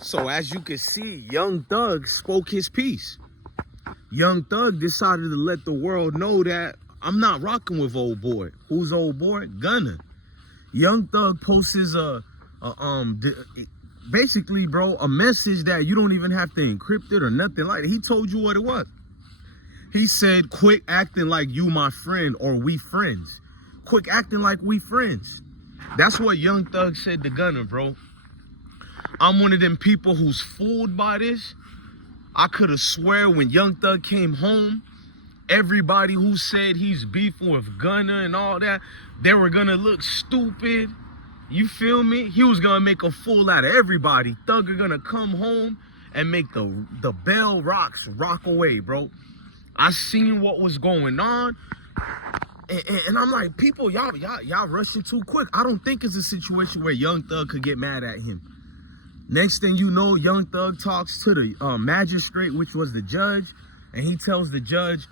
So as you can see, Young Thug spoke his piece. Young Thug decided to let the world know that I'm not rocking with old boy. Who's old boy? Gunna. Young Thug posts basically, bro, a message that you don't even have to encrypt it or nothing like that. He told you what it was. He said, quit acting like you my friend or we friends. Quit acting like we friends. That's what Young Thug said to Gunna, bro. I'm one of them people who's fooled by this. I could have swear when Young Thug came home, everybody who said he's beefing with Gunna and all that, they were gonna look stupid. You feel me? He was gonna make a fool out of everybody. Thug are gonna come home and make the bell rocks rock away, bro. I seen what was going on. And I'm like, people, y'all rushing too quick. I don't think it's a situation where Young Thug could get mad at him. Next thing you know, Young Thug talks to the magistrate, which was the judge, and he tells the judge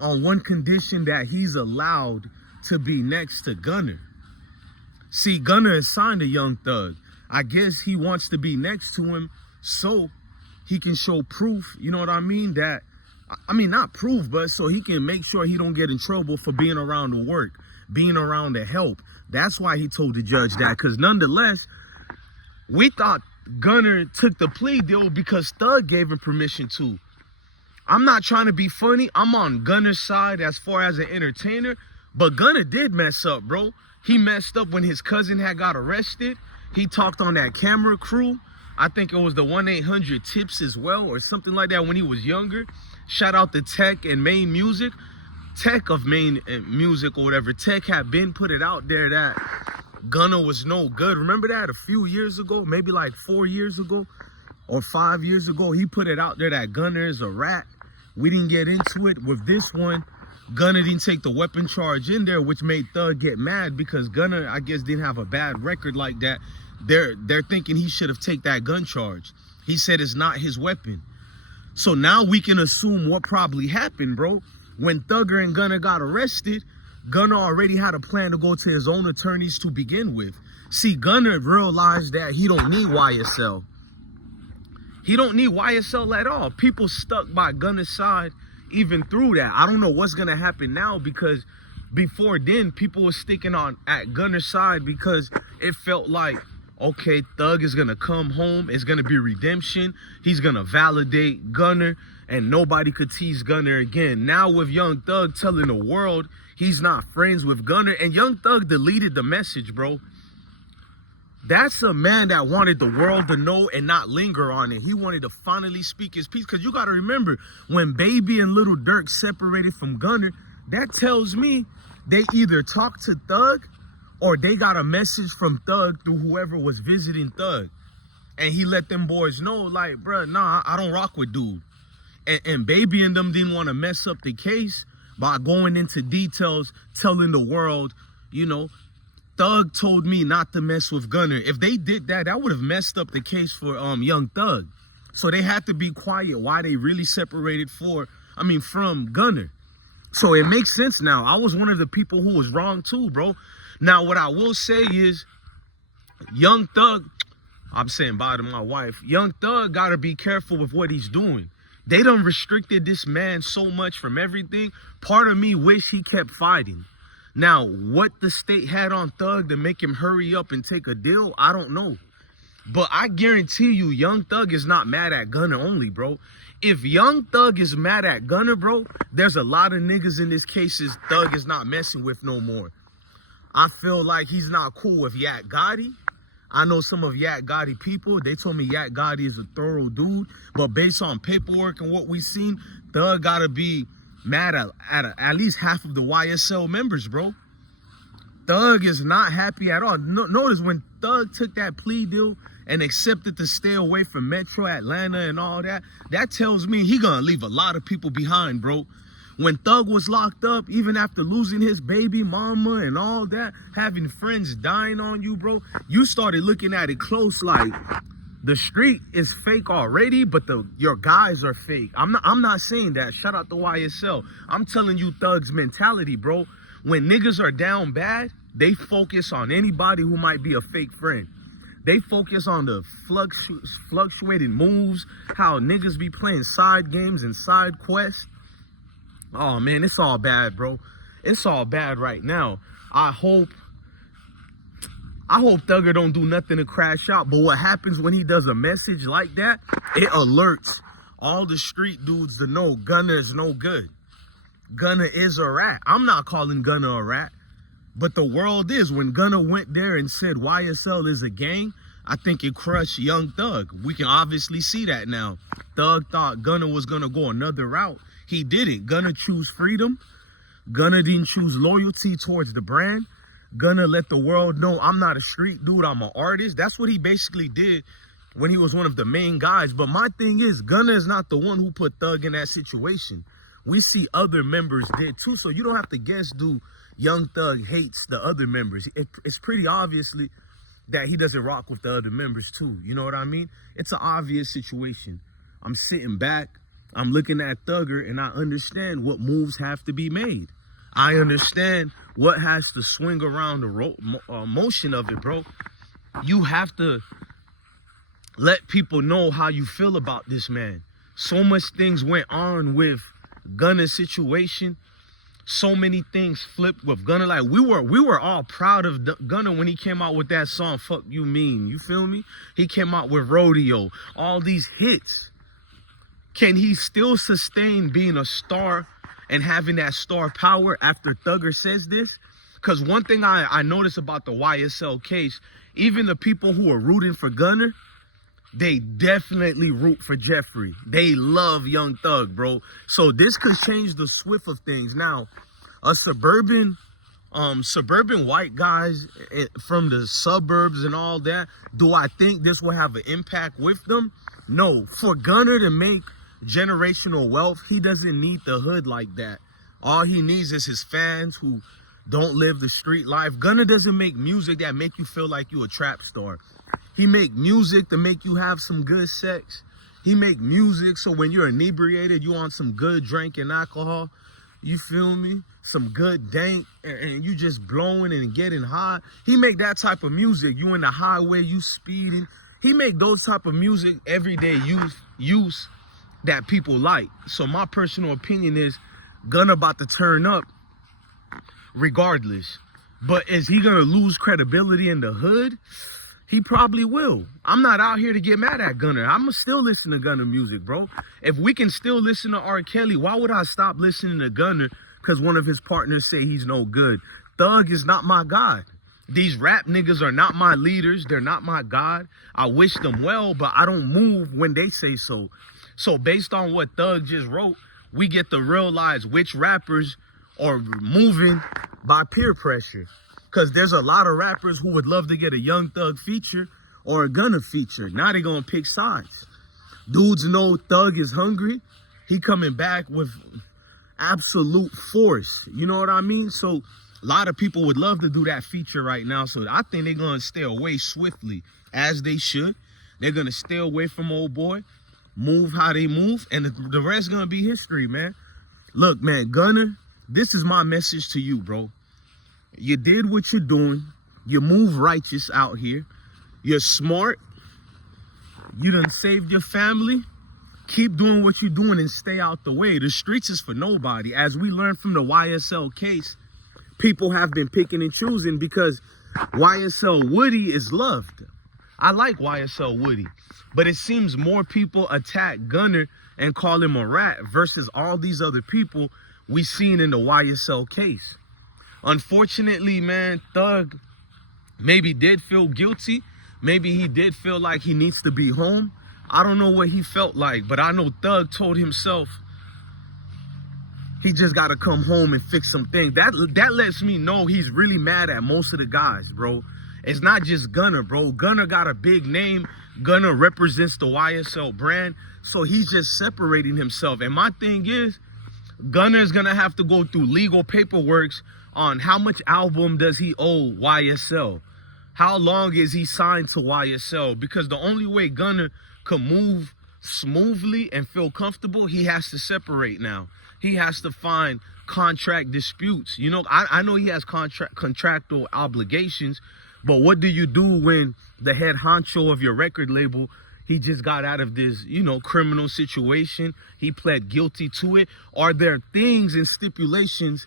on one condition that he's allowed to be next to Gunna. See, Gunna is signed to Young Thug. I guess he wants to be next to him so he can show proof, you know what I mean? That, I mean, not proof, but so he can make sure he don't get in trouble for being around to work, being around to help. That's why he told the judge that, because nonetheless, we thought Gunna took the plea deal because Thug gave him permission to. I'm not trying to be funny. I'm on Gunna's side as far as an entertainer, but Gunna did mess up, bro. He messed up when his cousin had got arrested. He talked on that camera crew. I think it was the 1-800-TIPS as well or something like that when he was younger. Shout out to Tech and Main Music. Tech of Main Music or whatever. Tech had been put it out there that Gunna was no good. Remember that a few years ago, maybe like 4 years ago or 5 years ago, he put it out there that Gunna is a rat. We didn't get into it. With this one, Gunna didn't take the weapon charge in there, which made Thug get mad because Gunna, I guess, didn't have a bad record like that. They're thinking he should have taken that gun charge. He said it's not his weapon. So now we can assume what probably happened, bro. When Thugger and Gunna got arrested, Gunna already had a plan to go to his own attorneys to begin with. See, Gunna realized that he don't need YSL. He don't need YSL at all. People stuck by Gunna's side even through that. I don't know what's going to happen now because before then, people were sticking at Gunna's side because it felt like, okay, Thug is going to come home. It's going to be redemption. He's going to validate Gunna and nobody could tease Gunna again. Now with Young Thug telling the world he's not friends with Gunna, and Young Thug deleted the message, bro. That's a man that wanted the world to know and not linger on it. He wanted to finally speak his piece. Because you got to remember, when Baby and Lil Durk separated from Gunna, that tells me they either talked to Thug or they got a message from Thug through whoever was visiting Thug. And he let them boys know, like, bruh, nah, I don't rock with dude. And Baby and them didn't want to mess up the case by going into details, telling the world, you know, Thug told me not to mess with Gunna. If they did that, that would have messed up the case for Young Thug. So they had to be quiet why they really separated from Gunna. So it makes sense now. I was one of the people who was wrong too, bro. Now, what I will say is, Young Thug, I'm saying bye to my wife, Young Thug got to be careful with what he's doing. They done restricted this man so much from everything. Part of me wish he kept fighting. Now, what the state had on Thug to make him hurry up and take a deal, I don't know. But I guarantee you, Young Thug is not mad at Gunna only, bro. If Young Thug is mad at Gunna, bro, there's a lot of niggas in this case Thug is not messing with no more. I feel like he's not cool with Yak Gotti. I know some of Yak Gotti people. They told me Yak Gotti is a thorough dude. But based on paperwork and what we seen, Thug got to be mad at least half of the YSL members, bro. Thug is not happy at all. Notice when Thug took that plea deal and accepted to stay away from Metro Atlanta and all that, that tells me he gonna leave a lot of people behind, bro. When Thug was locked up, even after losing his baby mama and all that, having friends dying on you, bro, you started looking at it close like, the street is fake already, but your guys are fake. I'm not saying that. Shout out to YSL. I'm telling you Thug's mentality, bro. When niggas are down bad, they focus on anybody who might be a fake friend. They focus on the fluctuating moves, how niggas be playing side games and side quests. Oh man, it's all bad, bro. It's all bad right now. I hope Thugger don't do nothing to crash out. But what happens when he does a message like that, it alerts all the street dudes to know Gunna is no good. Gunna is a rat. I'm not calling Gunna a rat, but the world is. When Gunna went there and said YSL is a gang, I think it crushed Young Thug. We can obviously see that now. Thug thought Gunna was going to go another route. He didn't. Gunna choose freedom. Gunna didn't choose loyalty towards the brand. Gunna let the world know I'm not a street dude, I'm an artist. That's what he basically did when he was one of the main guys. But my thing is, Gunna is not the one who put Thug in that situation. We see other members did too, so you don't have to guess, do Young Thug hates the other members. It's pretty obviously that he doesn't rock with the other members too. You know what I mean? It's an obvious situation. I'm sitting back, I'm looking at Thugger, and I understand what moves have to be made. I understand what has to swing around the motion of it, bro. You have to let people know how you feel about this man. So much things went on with Gunna's situation. So many things flipped with Gunna. Like we were all proud of Gunna when he came out with that song, Fuck You Mean. You feel me? He came out with Rodeo. All these hits. Can he still sustain being a star and having that star power after Thugger says this? Because one thing I noticed about the YSL case, even the people who are rooting for Gunna, they definitely root for Jeffrey. They love Young Thug, bro. So this could change the swift of things. Now, a suburban white guys from the suburbs and all that, do I think this will have an impact with them? No. For Gunna to make generational wealth, he doesn't need the hood like that. All he needs is his fans who don't live the street life. Gunna doesn't make music that make you feel like you a trap star. He make music to make you have some good sex. He make music so when you're inebriated, you want some good drink and alcohol. You feel me? Some good dank, and you just blowing and getting high. He make that type of music. You in the highway, you speeding. He make those type of music, everyday use that people like. So my personal opinion is Gunna about to turn up regardless. But is he gonna lose credibility in the hood? He probably will. I'm not out here to get mad at Gunna. I'ma still listen to Gunna music, bro. If we can still listen to R. Kelly, why would I stop listening to Gunna because one of his partners say he's no good? Thug is not my God. These rap niggas are not my leaders. They're not my God. I wish them well, but I don't move when they say so. So based on what Thug just wrote, we get to realize which rappers are moving by peer pressure. Because there's a lot of rappers who would love to get a Young Thug feature or a Gunna feature. Now they're going to pick sides. Dudes know Thug is hungry. He coming back with absolute force. You know what I mean? So a lot of people would love to do that feature right now. So I think they're going to stay away swiftly, as they should. They're going to stay away from old boy, move how they move, and the rest going to be history, man. Look, man, Gunna, this is my message to you, bro. You did what you're doing. You move righteous out here. You're smart. You done saved your family. Keep doing what you're doing and stay out the way. The streets is for nobody. As we learned from the YSL case, people have been picking and choosing because YSL Woody is loved. I like YSL Woody, but it seems more people attack Gunna and call him a rat versus all these other people we seen in the YSL case. Unfortunately, man, Thug maybe did feel guilty. Maybe he did feel like he needs to be home. I don't know what he felt like, but I know Thug told himself he just got to come home and fix some things. That lets me know he's really mad at most of the guys, bro. It's not just Gunna, bro. Gunna got a big name. Gunna represents the YSL brand. So he's just separating himself. And my thing is, Gunna is going to have to go through legal paperwork on how much album does he owe YSL? How long is he signed to YSL? Because the only way Gunna can move smoothly and feel comfortable, he has to separate now. He has to find contract disputes. You know, I know he has contractual obligations, But what do you do when the head honcho of your record label, he just got out of this, you know, criminal situation? He pled guilty to it. Are there things and stipulations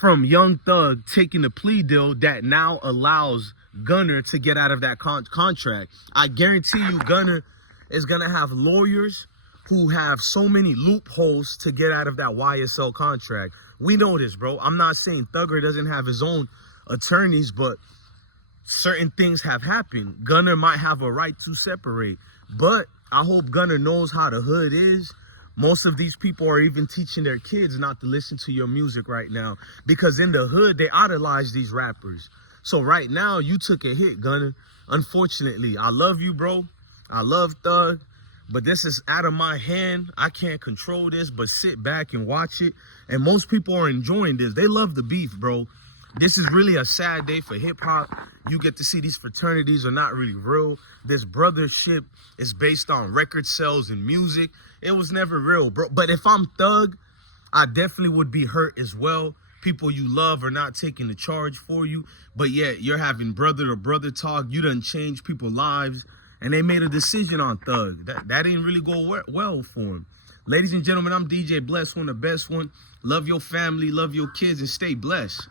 from Young Thug taking the plea deal that now allows Gunna to get out of that contract? I guarantee you Gunna is going to have lawyers who have so many loopholes to get out of that YSL contract. We know this, bro. I'm not saying Thugger doesn't have his own attorneys, but certain things have happened. Gunna might have a right to separate, but I hope Gunna knows how the hood is. Most of these people are even teaching their kids not to listen to your music right now, because in the hood, they idolize these rappers. So right now, you took a hit, Gunna. Unfortunately, I love you, bro. I love Thug, but this is out of my hand. I can't control this, but sit back and watch it. And most people are enjoying this. They love the beef, bro. This is really a sad day for hip-hop. You get to see these fraternities are not really real. This brothership is based on record sales and music. It was never real, bro. But if I'm Thug, I definitely would be hurt as well. People you love are not taking the charge for you, but yet you're having brother-to-brother talk. You done changed people's lives, and they made a decision on Thug. That didn't really go well for him. Ladies and gentlemen, I'm DJ Bless, one the best one. Love your family, love your kids, and stay blessed.